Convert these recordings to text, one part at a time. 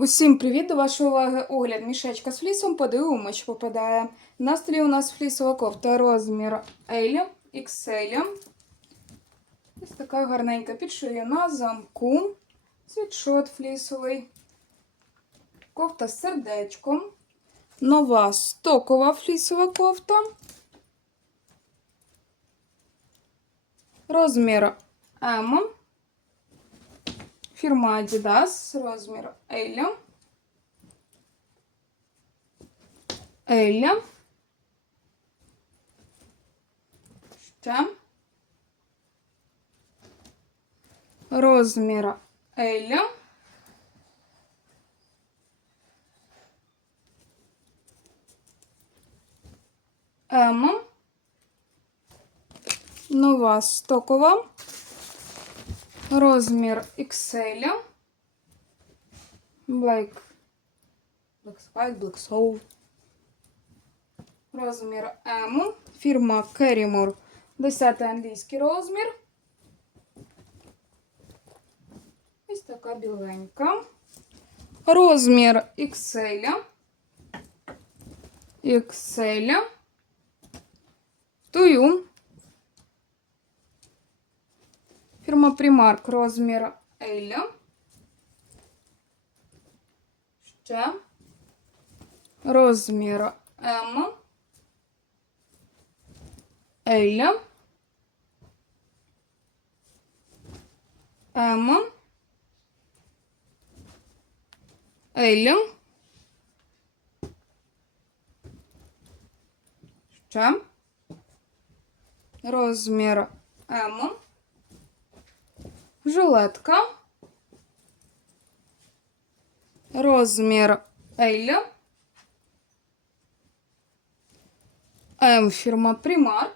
Усім привіт! До вашої уваги огляд мішечка з флісом. Подивимось, що попадає. На столі у нас флісова кофта розмір L, XL. Ось така гарненька підшиє на замку. Світшот флісовий. Кофта з сердечком. Нова стокова флісова кофта. Розмір М. Фірма Adidas, розмір L. L. Ще. Розмір L. М. Нова стокова. Розмір XL. Black. Black Spike, Black Soul. Розмір M. Фірма Керімор. 10 англійський розмір. Ось така біленька. Розмір XL. XL. Тую. Фірма Primark розмір L. Ще. Розмір М. L. М. L. Ще. Розмір М. Жилетка. Розмір L. М фірма Primark.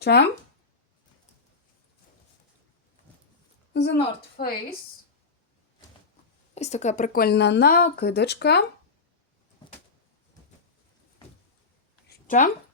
Ще. The North Face. Ось така прикольна накидочка. Ще